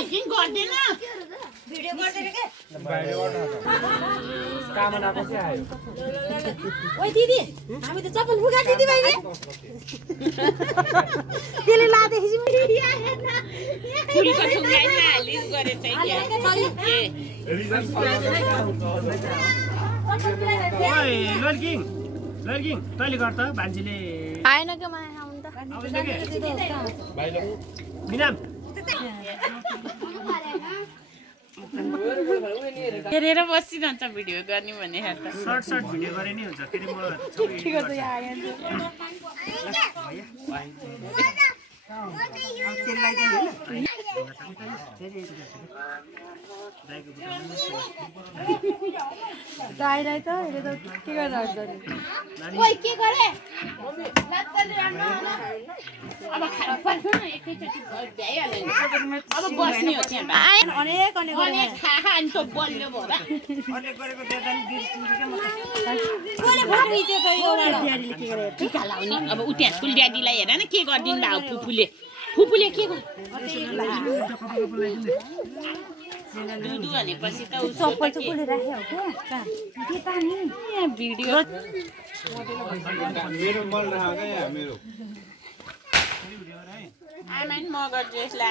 video गर्दैन के कामनाको चाहिँ आयो ओइ दिदी हामी त चप्पल फुका दिदी भाइले त्यसले लादेखि फुलको ठुङ्गाइमा हालिस गरे चाहिँ ओइ लर्किङ तैले गर त भान्जीले आएन के माया आउन त मिनाम हेरेर बसिरहन्छ भिडियो गर्ने भने सर्ट भिडियो गरे नि हुन्छ फेरि म दाइलाई त हेरे त के गरिरहेको ओइ के गरे अब खानु पर्छ एकैचोटि भ्याइहाल्यो अब बस्ने हो त्यहाँ अनेक खाखा अनि त बलियो भयो र टिका लाउने अब उ त्यहाँ ठुल ड्याडीलाई हेर न के गरिदिनु भयो फुपूले के दुधु भनेपछि त चप्पल चाहिँ कसले राख्यो के पानी भिडियो मेरो मन राखेको यहाँ मेरो आमाइन मगर ड्रेस ला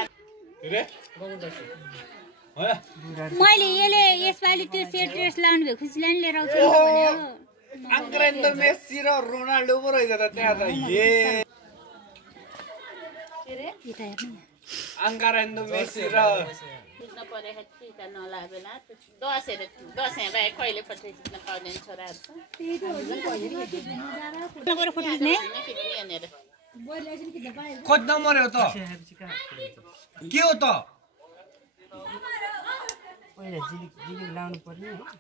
मैले यसपालि त्यो सेट ड्रेस लाउनु भयो खुसीलाई लिएर आउँछु आङ्ग्रेन्डो मेस्सी र रोनाल्डो पो रहेछ त त्यहाँ त आङ्ग्रेन्डो मेस्सी र परेको टिका नला बेला दसैँ बाहेक कहिले पछि सिक्न पाउँदैन छोराहरू खोज्न मर्यो त के हो त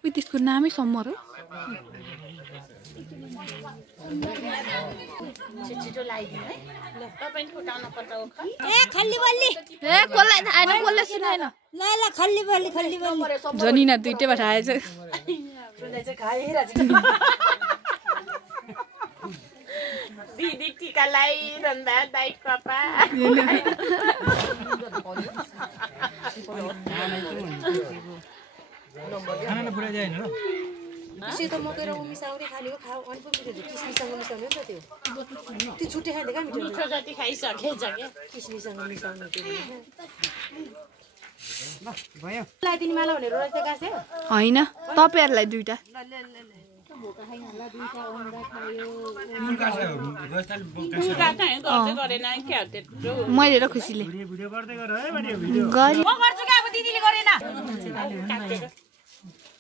त्यसको नामै सम्मर हो छिटो लगाइदिनु है तपाईँ फुटाउनु पर्छ ए खल्ली बल्ली ए कसलाई थाहा छैन कसले सुनाएन ल खल्ली बल्ली जनिना दुईटै पठाएछ दिदी टिका लगाइरहँदा दाइ कपा खाना पुरा जाएन र सेतो मकै र मिसाउने खाने हो खाऊ अनि पो मिठो किसमिससँग मिसाउने नि त त्यो छुट्टै खाँदै क्या मिठो जति खाइसकेछ क्या किसमिससँग मिसाउने भयो लगाइदिने माला भनेर रहेछ गाँसे होइन तपाईँहरूलाई दुईटा मैले र खुसीले भिडियो गर्दै गर है भने भिडियो म गर्छु के अब दिदीले गरेन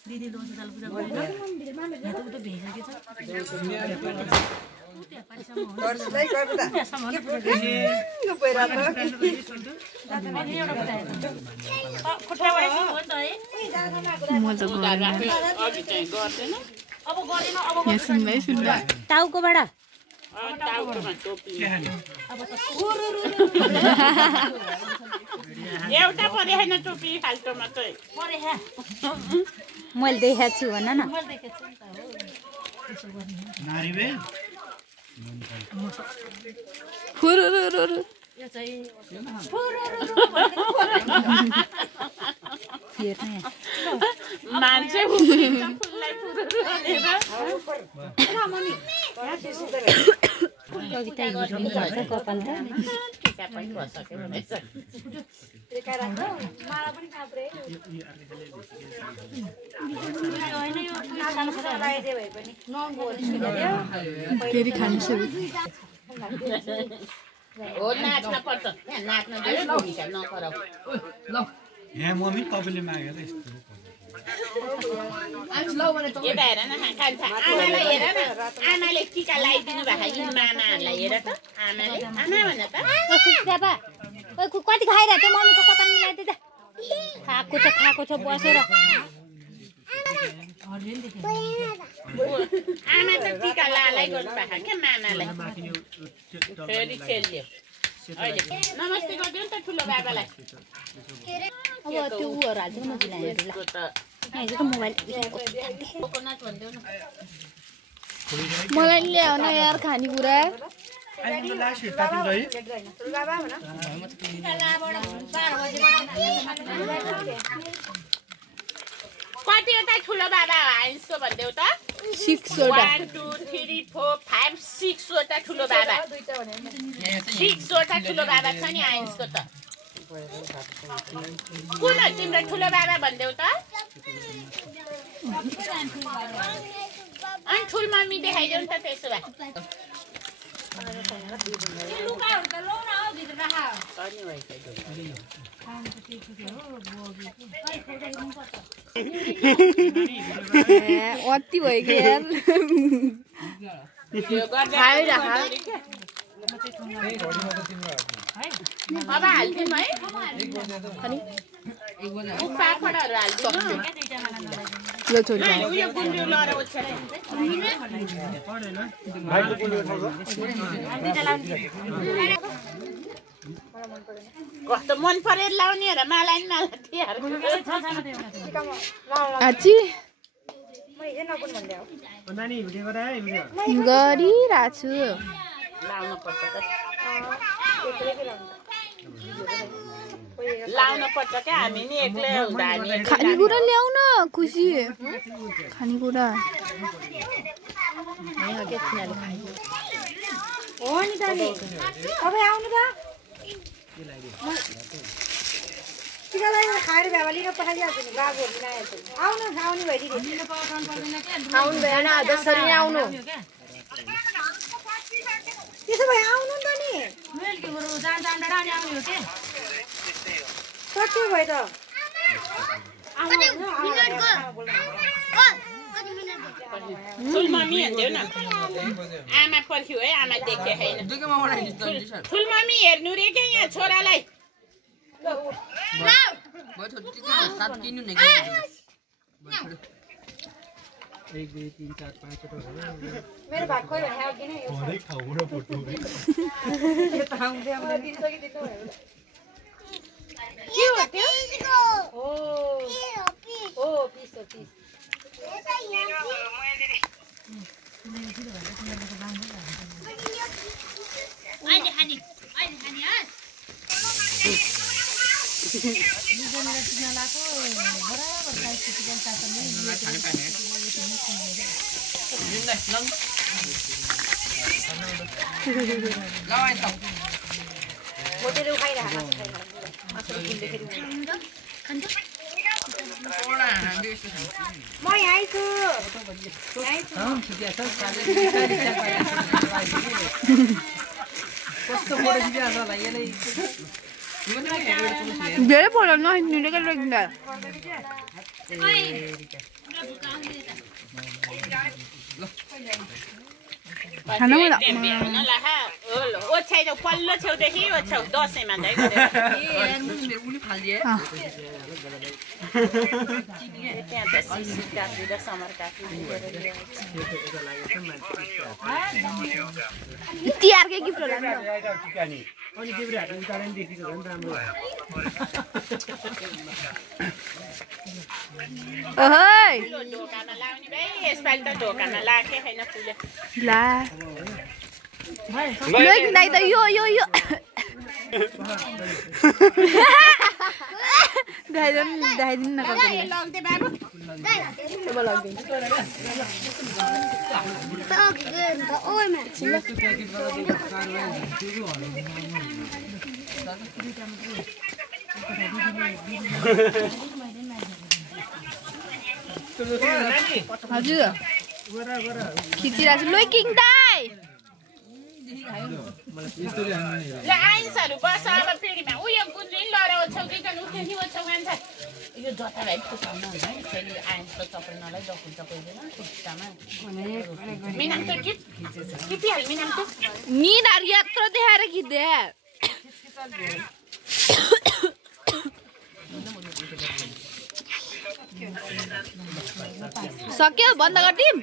दिदी लोसे साल पूजा गरेन यहाँ त उता भेसेको टाउकोबाट एउटा परे होइन टोपी फाल्टो मात्रै मैले देखाएको छु भन न मान्छे फेरि खानु सुरु हो नाच्न पर्छ नाच्न नकराउ यहाँ मम्मी तपाईँले मागेर यस्तो यता हेर न खान्छ आमालाई हेर न आमाले टिका लगाइदिनु भएको यी मामाहरूलाई हेर त आमाले आमा भन त कति खाइरहेको थियो मम्मीको कता मिलाइदिए त खाएको छ बसेर आमा त टिका लालाई गर्नु भएको क्या मामालाई फेरि खेल्यो अहिले नमस्ते गरिदिनु त ठुलो बाबालाई अब त्यो उहरू हाल्छ मजुलाहरू मोबाइल कोकोनट भनिदेऊ न मलाई ल्याउन यार खानेकुरा कतिवटा ठुलो बाबा हाइन्सको भनिदेऊ त 6 वटा 1 2 3 4 5 6 वटा ठुलो बाबा 6 वटा ठुलो बाबा छ नि हाइन्सको त कुन हो तिम्रो ठुलो बाबा भनिदेऊ त अनि ठुल मम्मी देखाइदेऊ त त्यसो भए अति भयो कि यार अब हाल्दिउँ है पापडहरू हाल्दिउँ ल छोरी उयो गुन्द्रुक लएर ओछ्याएर कस्तो मन परेर लाउने हो र मलाई नि आची नानी भिडियो गराए भिडियो गरिरहेको छु लाउनु पर्छ त लाउनु पर्छ क्या हामी नि एक्लै हुँदा हामी खानेकुरा ल्याउन खुसी खानेकुरा हो नि त नि तपाईँ आउनु त टिकालाई खाएर भ्यावा लिन पठाइदिहाल्छु नि बाबुहरू नआएको आउनु आउने भइदिनु आउनु भएन जसरी नै आउनु त्यसो भए आउनु नि त नि सबै भयो त ठुल मम्मी हेर्देऊ न आमा पर्ख्यो है आमा देखे छैन ठुल मम्मी हेर्नु रे के यहाँ छोरालाई मेरो भात खोइ भने आउँदिन के हो त्यो ओ पिस हो पिस म यहाँ छु धेरै पऱ्यो न निलेको लेख्दा ओछ्याइदेऊ पल्लो छेउदेखि ओछ्याउ दसैँमा झै समर तिहारकै गिफ्ट होला अनि तिम्रो हातमा उतारेर देखेको झन् राम्रो ओहै ढोकामा लाउने भाइ यसपालि त ढोकामा लागे छैन फुले ला दाइ त यो देखाइदिनु न लग्दे बाबु हजुर खिचिरहेको छु लुकिङ दाइ ल आइन्सहरू बस अब पिँढीमा उयो गुन्द्री लएर ओछ्याउ दुईजना उठ्यो नि ओछ्याउ मान्छ यो जता भाइ फुटाउनु हुन्छ है फेरि आइन्सको चप्पल नलाई डकुल चप्पलदैन खुट्टामा मिनाम त खिचिहाल मिनाम त निधार यत्रो देखाएर खिच्दे सक्यो बन्द गरिदिउँ